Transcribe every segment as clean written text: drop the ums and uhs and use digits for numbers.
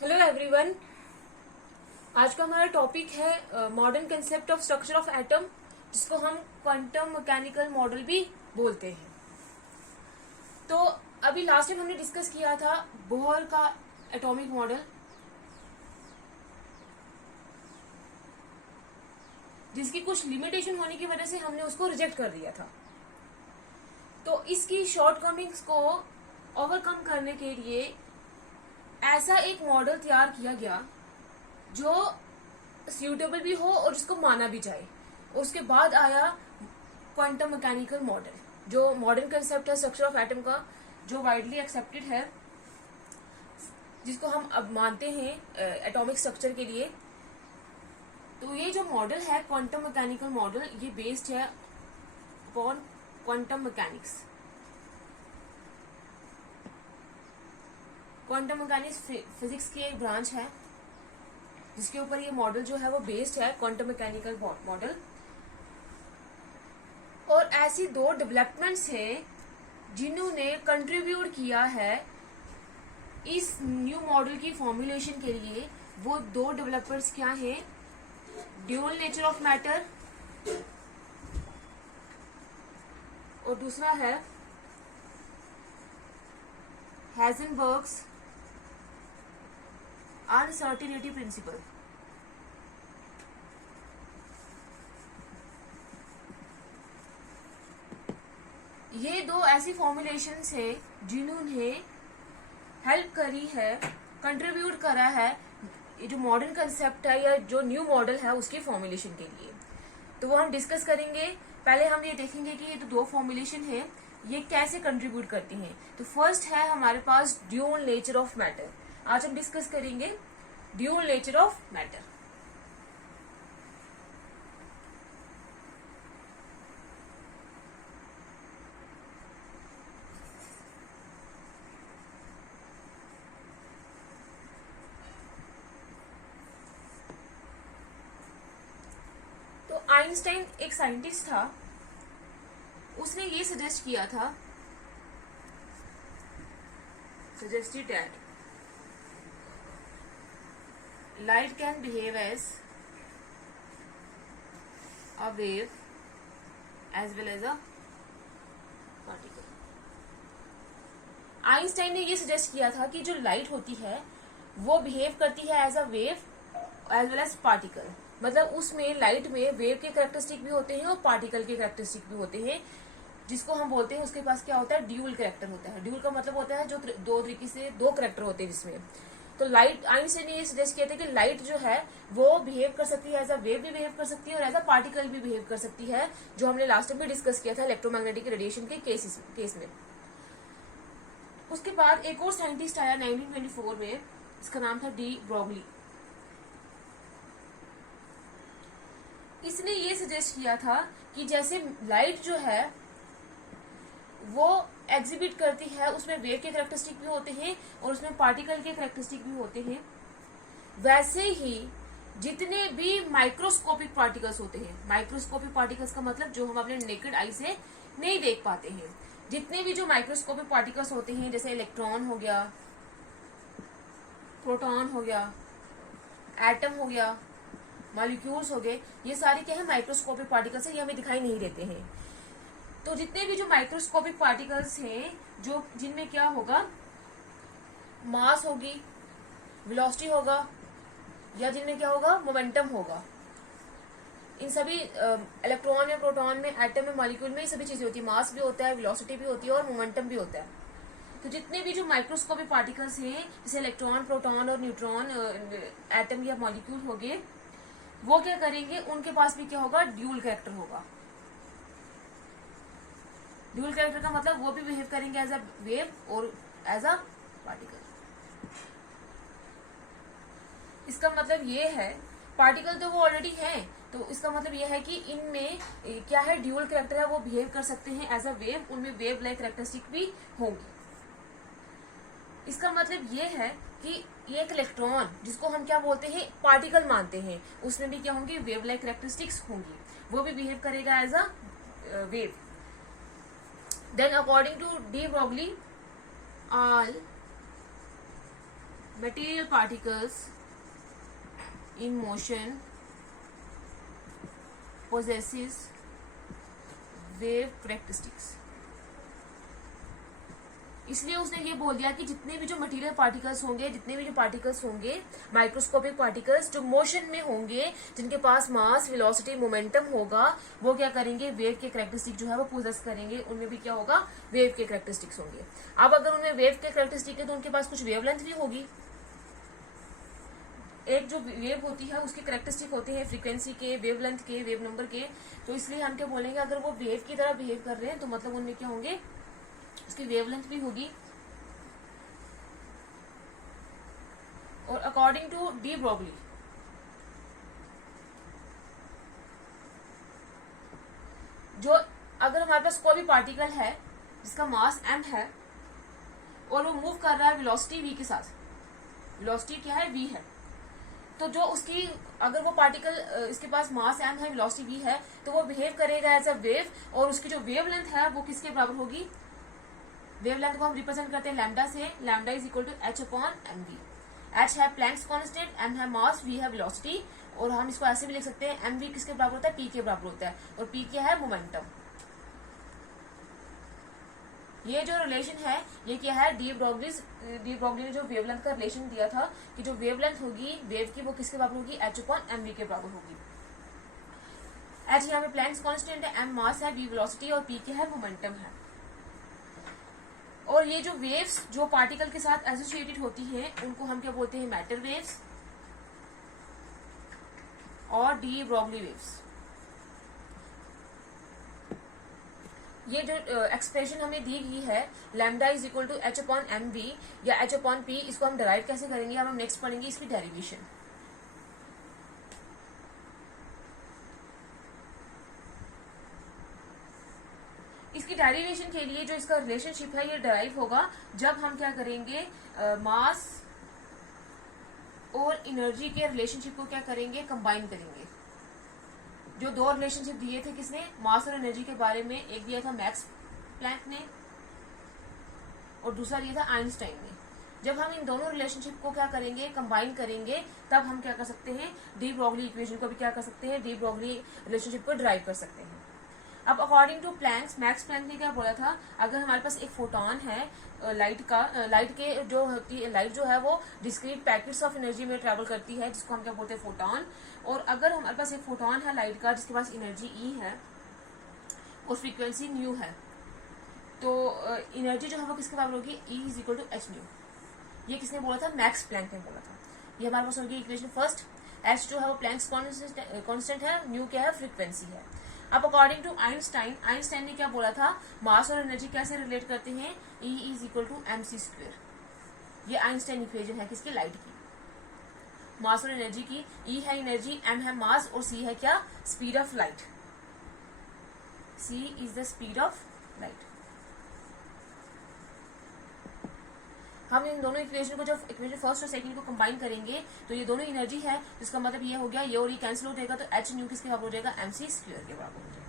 Hello everyone. आज का हमारा टॉपिक है modern concept of structure of atom, जिसको हम क्वांटम मैकेनिकल मॉडल भी बोलते हैं। तो अभी लास्ट टाइम हमने डिस्कस किया था बोहर का एटॉमिक मॉडल, जिसकी कुछ लिमिटेशन होने की वजह से हमने उसको रिजेक्ट कर दिया था। तो इसकी शॉर्टकमिंग्स को ओवरकम करने के लिए ऐसा एक मॉडल तैयार किया गया जो सूटेबल भी हो और जिसको माना भी जाए। उसके बाद आया क्वांटम मैकेनिकल मॉडल, जो मॉडर्न कंसेप्ट है स्ट्रक्चर ऑफ एटम का, जो वाइडली एक्सेप्टेड है, जिसको हम अब मानते हैं एटॉमिक स्ट्रक्चर के लिए। तो ये जो मॉडल है क्वांटम मैकेनिकल मॉडल, ये बेस्ड है upon quantum mechanics. Quantum mechanics physics की एक ब्रांच है जिसके ऊपर ये मॉडल जो है वो बेस्ड है, क्वांटम मैकेनिकल मॉडल। और ऐसी दो डेवलपमेंट्स हैं जिन्होंने कंट्रीब्यूट किया है इस न्यू मॉडल की फॉर्मुलेशन के लिए। वो दो डेवलपर्स क्या हैं? ड्यूअल नेचर ऑफ मैटर और दूसरा है हाइजेनबर्ग्स अनसर्टेनिटी प्रिंसिपल। ये दो ऐसी फॉर्मुलेशंस हैं जिन्होंने हेल्प करी है, कंट्रीब्यूट करा है ये जो मॉडर्न कंसेप्ट है या जो न्यू मॉडल है उसकी फॉर्मुलेशन के लिए। तो वो हम डिस्कस करेंगे। पहले हम ये देखेंगे कि ये जो दो फॉर्मुलेशन है ये कैसे कंट्रीब्यूट करती हैं। तो फर्स्ट है हमारे पास ड्यूअल नेचर ऑफ मैटर। आज हम डिस्कस करेंगे ड्यूअल नेचर ऑफ मैटर। तो आइंस्टाइन एक साइंटिस्ट था, उसने ये सजेस्ट किया था, suggested that light can behave as a wave as well as a particle। Einstein ने ये सजेस्ट किया था कि जो लाइट होती है वो बिहेव करती है as a wave as well as particle. मतलब उसमें लाइट में वेव के कैरेक्टरिस्टिक भी होते हैं और पार्टिकल के कैरेक्टरिस्टिक भी होते हैं, जिसको हम बोलते हैं उसके पास क्या होता है, ड्यूअल कैरेक्टर होता है। ड्यूअल का मतलब होता है जो दो तरीके से दो कैरेक्टर होते हैं जिसमें। तो लाइट, आइंस्टाइन ने ये सजेस्ट किया था कि लाइट जो है वो बिहेव कर सकती है एज अ वेव भी बिहेव कर सकती है और एज अ पार्टिकल भी बिहेव कर सकती है, जो हमने लास्ट टाइम भी डिस्कस किया था इलेक्ट्रोमैग्नेटिक रेडिएशन के केस में। उसके बाद एक और साइंटिस्ट आया 1924 में, इसका नाम था डी ब्रॉगली। इसने ये सजेस्ट किया था कि जैसे लाइट जो है वो एग्जिबिट करती है, उसमें वेव के कैरेक्टरिस्टिक भी होते हैं और उसमें पार्टिकल के कैरेक्टरिस्टिक भी होते हैं, वैसे ही जितने भी माइक्रोस्कोपिक पार्टिकल्स होते हैं, माइक्रोस्कोपिक पार्टिकल्स का मतलब जो हम अपने नेकेड आई से नहीं देख पाते हैं, जितने भी जो माइक्रोस्कोपिक पार्टिकल्स होते हैं, जैसे इलेक्ट्रॉन हो गया, प्रोटॉन हो गया, एटम हो गया, मॉलिक्यूल्स हो गए, ये सारे क्या है, माइक्रोस्कोपिक पार्टिकल्स हैं, ये हमें दिखाई नहीं देते हैं। तो जितने भी जो माइक्रोस्कोपिक पार्टिकल्स हैं, जो जिनमें क्या होगा, मास होगी, वेलोसिटी होगा, या जिनमें क्या होगा, मोमेंटम होगा। इन सभी इलेक्ट्रॉन में, प्रोटॉन में, एटम में, मॉलिक्यूल में ये सभी चीजें होती है। मास भी होता है, वेलोसिटी भी होती है और मोमेंटम भी होता है। तो जितने भी जो माइक्रोस्कोपिक पार्टिकल्स हैं, जैसे इलेक्ट्रॉन, प्रोटॉन और न्यूट्रॉन, एटम या मॉलिक्यूल हो गए, वो क्या करेंगे, उनके पास भी क्या होगा, ड्यूअल कैरेक्टर होगा। ड्यूअल कैरेक्टर का मतलब वो भी बिहेव करेंगे एज अ वेव और एज अ पार्टिकल। इसका मतलब ये है, पार्टिकल तो वो ऑलरेडी है, तो इसका मतलब ये है कि इनमें क्या है, ड्यूअल कैरेक्टर है, वो बिहेव कर सकते हैं एज अ वेव, उनमें वेव लाइक कैरेक्टरिस्टिक भी होंगी। इसका मतलब ये है कि ये एक इलेक्ट्रॉन, जिसको हम क्या बोलते हैं, पार्टिकल मानते हैं, उसमें भी क्या होंगी, वेव लाइक कैरेक्टरिस्टिक्स होंगी, वो भी बिहेव करेगा as a wave. Then according to de Broglie, all material particles in motion possesses wave characteristics। इसलिए उसने ये बोल दिया कि जितने भी जो मटेरियल पार्टिकल्स होंगे, जितने भी जो पार्टिकल्स होंगे, माइक्रोस्कोपिक पार्टिकल्स जो मोशन में होंगे, जिनके पास मास, वेलोसिटी, मोमेंटम होगा, वो क्या करेंगे, वेव के कैरेक्टरिस्टिक जो है वो पोजेस करेंगे। उनमें भी क्या होगा, वेव के कैरेक्टरिस्टिक्स होंगे। अब अगर उनमें वेव के कैरेक्टरिस्टिक है तो उनके पास कुछ वेवलेंथ भी होगी। एक जो वेव होती है उसकी कैरेक्टरिस्टिक होते हैं फ्रीक्वेंसी के, वेवलेंथ के, वेव नंबर के। तो इसलिए हम क्या बोलेंगे, अगर वो वेव की तरह बिहेव कर रहे हैं तो मतलब उनमें क्या होंगे, उसकी वेवलेंथ भी होगी। और अकॉर्डिंग टू डी ब्रोगली, जो अगर हमारे पास कोई भी पार्टिकल है जिसका मास m है और वो मूव कर रहा है वेलोसिटी v के साथ, वेलोसिटी क्या है, v है, तो जो उसकी अगर वो पार्टिकल इसके पास मास m है, वेलोसिटी v है, तो वो बिहेव करेगा एज अ वेव। और उसकी जो वेवलेंथ है वो किसके बराबर होगी, वेवलेंथ को हम रिप्रेजेंट करते हैं लैम्डा से। Lambda is equal to h upon mv। h है प्लैंक्स कांस्टेंट, m है मास, v है वेलोसिटी। और हम इसको ऐसे भी लिख सकते हैं, mv किसके बराबर होता है, p के बराबर होता है। और p क्या है, मोमेंटम। ये जो रिलेशन है ये क्या है, डी ब्रोगली ने जो वेवलेंथ का रिलेशन दिया था कि जो वेवलेंथ होगी वेव की वो किसके बराबर होगी, h अपॉन mv के बराबर होगी। h यहाँ पे प्लैंक्स कांस्टेंट है, m मास है, v वेलोसिटी और p क्या है, मोमेंटम है। और ये जो वेव्स जो पार्टिकल के साथ एसोसिएटेड होती हैं उनको हम क्या बोलते हैं, मैटर वेव्स और डी ब्रोगली वेव्स। ये जो एक्सप्रेशन हमें दी गई है lambda is equal to h upon mv या h अपॉन p, इसको हम डिराइव कैसे करेंगे, हम नेक्स्ट पढ़ेंगे इसकी डेरिवेशन। इसकी डेरिवेशन के लिए जो इसका रिलेशनशिप है ये डिराइव होगा जब हम क्या करेंगे, मास और एनर्जी के रिलेशनशिप को क्या करेंगे, कंबाइन करेंगे। जो दो रिलेशनशिप दिए थे किसने, मास और एनर्जी के बारे में, एक दिया था मैक्स प्लैंक ने और दूसरा दिया था आइंस्टाइन ने। जब हम इन दोनों रिलेशनशिप को क्या करेंगे, कंबाइन करेंगे, तब हम क्या कर सकते हैं, डी ब्रोगली इक्वेशन को भी क्या कर सकते हैं, डी ब्रोगली रिलेशनशिप को ड्राइव कर सकते हैं। अब according to Planck's, Max Planck ने क्या बोला था, अगर हमारे पास एक फोटोन है लाइट का, लाइट के जो होती है, लाइट जो है वो डिस्क्रीट पैकेट्स ऑफ एनर्जी में ट्रैवल करती है जिसको हम क्या बोलते हैं, फोटोन। और अगर हमारे पास एक फोटोन है लाइट का जिसके पास एनर्जी ई है और फ्रीक्वेंसी न्यू है, तो एनर्जी जो है वो किसके बराबर होगी, E is equal to h nu. ये किसने बोला था, मैक्स प्लैंक ने बोला था। ये हमारे पास होगी इक्वेशन फर्स्ट। एच जो है वो प्लैंक्स कांस्टेंट है, न्यू क्या है, फ्रीक्वेंसी है। अब अकॉर्डिंग टू आइंस्टाइन ने क्या बोला था, मास और एनर्जी कैसे रिलेट करते हैं, E is equal to mc square. ये आइंस्टाइन इक्वेशन है किसकी, लाइट की, मास और एनर्जी की। E है एनर्जी, m है मास और c है क्या, speed of light. c is the speed of light. हम इन दोनों इक्वेशन को, जब इक्वेशन फर्स्ट और सेकंड को कंबाइन करेंगे तो ये दोनों एनर्जी है, जिसका मतलब ये हो गया, ये और ये कैंसिल हो जाएगा, तो h न्यू किसके बराबर हो जाएगा, mc स्क्वायर के बराबर हो जाएगा।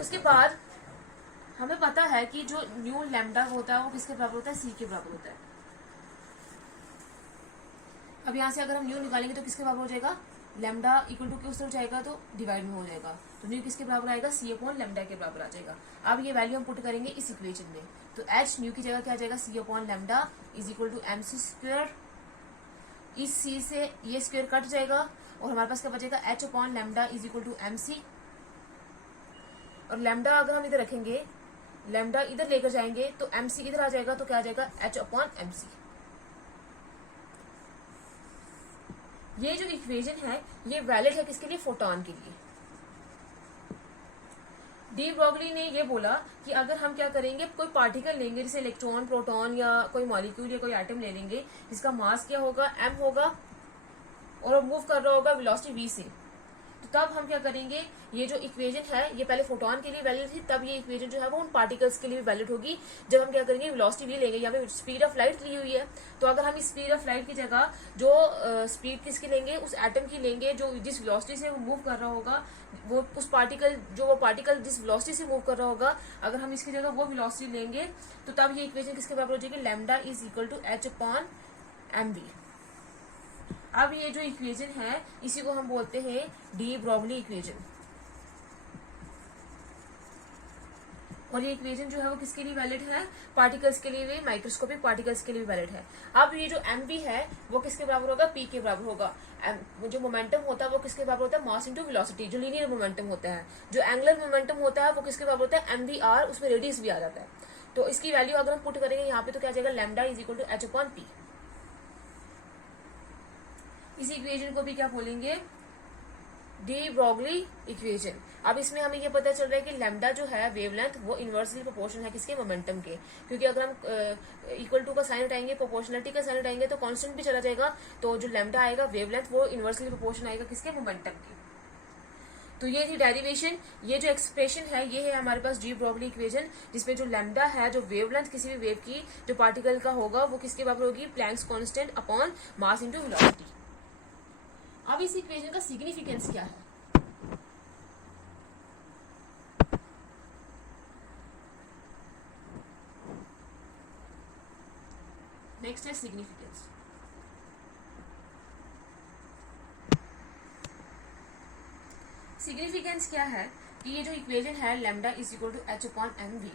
उसके बाद हमें पता है कि जो न्यू लैम्डा होता है वो किसके बराबर होता है, c के बराबर होता है। अब यहाँ से अगर हम न्यू निकालेंगे तो किसके बराबर हो जाएगा, लैम्डा इक्वल टू किस हो जाएगा, तो डिवाइड में हो जाएगा, तो न्यू किसके बराबर आएगा, c अपॉन लैम्डा के बराबर आ जाएगा। अब ये वैल्यू हम पुट करेंगे इस इक्वेशन में, तो h न्यू की जगह क्या आ जाएगा, c upon lambda is equal to mc square. इस c से ये स्क्वायर कट जाएगा और हमारे पास क्या बचेगा, h upon lambda is equal to mc। और लैम्डा अगर हम इधर रखेंगे, लैम्डा इधर लेकर जाएंगे तो mc इधर आ जाएगा, तो क्या आ जाएगा, h अपॉन mc। ये जो इक्वेशन है ये वैलिड है किसके लिए, फोटोन के लिए। डी ब्रोगली ने ये बोला कि अगर हम क्या करेंगे, कोई पार्टिकल लेंगे जैसे इलेक्ट्रॉन, प्रोटॉन या कोई मॉलिक्यूल या कोई एटम ले लेंगे जिसका मास क्या होगा, m होगा और वो मूव कर रहा होगा वेलोसिटी v से, तो तब हम क्या करेंगे, ये जो इक्वेशन है ये पहले फोटोन के लिए वैलिड थी, तब ये इक्वेशन जो है वो उन पार्टिकल्स के लिए भी वैलिड होगी जब हम क्या करेंगे, वेलोसिटी लेंगे, यहाँ पे स्पीड ऑफ लाइट ली हुई है, तो अगर हम इस स्पीड ऑफ लाइट की जगह जो स्पीड किसकी लेंगे, उस एटम की लेंगे जो जिस वेलोसिटी से वो मूव कर रहा होगा, वो उस पार्टिकल जिस वेलोसिटी से मूव कर रहा होगा, अगर हम इसकी जगह वो वेलोसिटी लेंगे तो तब ये इक्वेशन किसके बराबर हो जाएगी, lambda is equal to h upon m v. अब ये जो इक्वेशन है इसी को हम बोलते हैं डी ब्रोगली इक्वेशन, और ये इक्वेशन जो है वो किसके लिए वैलिड है, पार्टिकल्स के लिए भी, माइक्रोस्कोपिक पार्टिकल्स के लिए वैलिड है। अब ये जो एम वी है वो किसके बराबर होगा, पी के बराबर होगा। जो मोमेंटम होता है वो किसके बराबर होता है, मास इंटू वेलोसिटी, जो लीनियर मोमेंटम होता है। जो एंगुलर मोमेंटम होता है वो किसके बराबर होता है, एम वी आर, उसमें रेडियस भी आ जाता है। तो इसकी वैल्यू अगर हम पुट करेंगे यहाँ पे तो क्या आ जाएगा, lambda is equal to h upon p. इस इक्वेशन को भी क्या बोलेंगे, डी ब्रोगली इक्वेशन। अब इसमें हमें ये पता चल रहा है कि लैम्डा जो है वेवलेंथ वो इनवर्सली प्रोपोर्शनल है किसके, मोमेंटम के, क्योंकि अगर हम इक्वल टू का साइन हटाएंगे, प्रोपोर्शनलिटी का साइन हटाएंगे तो कांस्टेंट भी चला जाएगा, तो जो लैम्डा आएगा वेवलेंथ वो इनवर्सली प्रोपोर्शनल आएगा किसके, मोमेंटम के। तो ये थी डेरिवेशन, ये जो एक्सप्रेशन है ये है हमारे पास डी ब्रोगली इक्वेशन, जिसमें जो लैम्डा है, जो वेवलेंथ किसी भी वेव की जो पार्टिकल का होगा वो किसके बराबर होगी, Planck's constant upon mass into velocity. अब इस इक्वेशन का सिग्निफिकेंस क्या है, नेक्स्ट है सिग्निफिकेंस। सिग्निफिकेंस क्या है कि ये जो इक्वेशन है lambda is equal to h upon m v,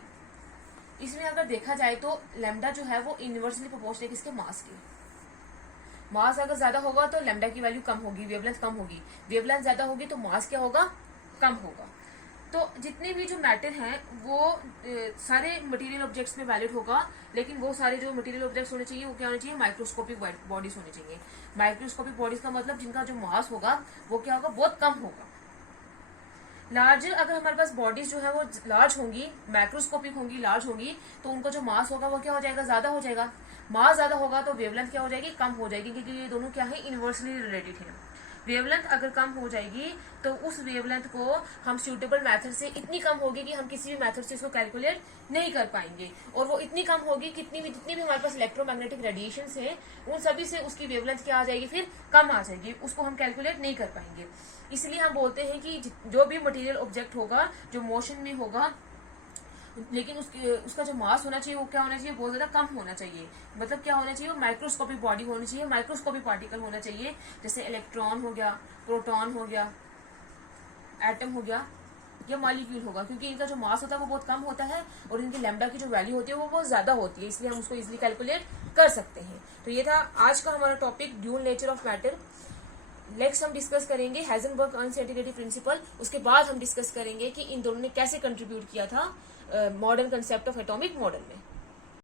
इसमें अगर देखा जाए तो लैम्डा जो है वो इनवर्सली प्रोपोर्शनल है किसके, मास के। मास अगर ज्यादा होगा तो लैम्डा की वैल्यू कम होगी, वेवलेंथ कम होगी, वेवलेंथ ज्यादा होगी तो मास क्या होगा, कम होगा। तो जितने भी जो मैटर हैं वो सारे मटेरियल ऑब्जेक्ट्स में वैलिड होगा, लेकिन वो सारे जो मटेरियल ऑब्जेक्ट्स होने चाहिए वो क्या होने चाहिए, माइक्रोस्कोपिक बॉडीज होने चाहिए। माइक्रोस्कोपिक बॉडीज का मतलब जिनका जो मास होगा वो क्या होगा, बहुत कम होगा। लार्ज अगर हमारे पास बॉडीज जो है वो लार्ज होंगी, माइक्रोस्कोपिक होंगी, लार्ज होंगी, तो उनका जो मास होगा वो क्या हो जाएगा, ज्यादा हो जाएगा। मास ज्यादा होगा तो वेवलेंथ क्या हो जाएगी, कम हो जाएगी, क्योंकि ये दोनों क्या है, इनवर्सली रिलेटेड है। वेवलेंथ अगर कम हो जाएगी तो उस वेवलेंथ को हम सूटेबल मेथड से, इतनी कम होगी कि हम किसी भी मेथड से इसको कैलकुलेट नहीं कर पाएंगे, और वो इतनी कम होगी जितनी भी हमारे पास इलेक्ट्रोमैग्नेटिक रेडिएशन है उन सभी से उसकी वेवलेंथ क्या आ जाएगी, फिर कम आ जाएगी, उसको हम कैलकुलेट नहीं कर पाएंगे। इसलिए हम बोलते हैं कि जो भी मटेरियल ऑब्जेक्ट होगा जो मोशन में होगा, लेकिन उसका जो मास होना चाहिए वो क्या होना चाहिए, बहुत ज्यादा कम होना चाहिए। मतलब क्या होना चाहिए, वो माइक्रोस्कोपिक बॉडी होनी चाहिए, माइक्रोस्कोपिक पार्टिकल होना चाहिए, जैसे इलेक्ट्रॉन हो गया, प्रोटॉन हो गया, एटम हो गया या मॉलिक्यूल होगा, क्योंकि इनका जो मास होता है वो बहुत कम होता है और इनकी लैम्डा की जो वैल्यू होती है वो बहुत ज्यादा होती है, इसलिए हम उसको इजिली कैलकुलेट कर सकते हैं। तो ये था आज का हमारा topic, dual nature of matter. Next हम डिस्कस करेंगे हाइजेनबर्ग अनसर्टेनिटी प्रिंसिपल, उसके बाद हम डिस्कस करेंगे कि इन दोनों ने कैसे कंट्रीब्यूट किया था modern concept of atomic model में।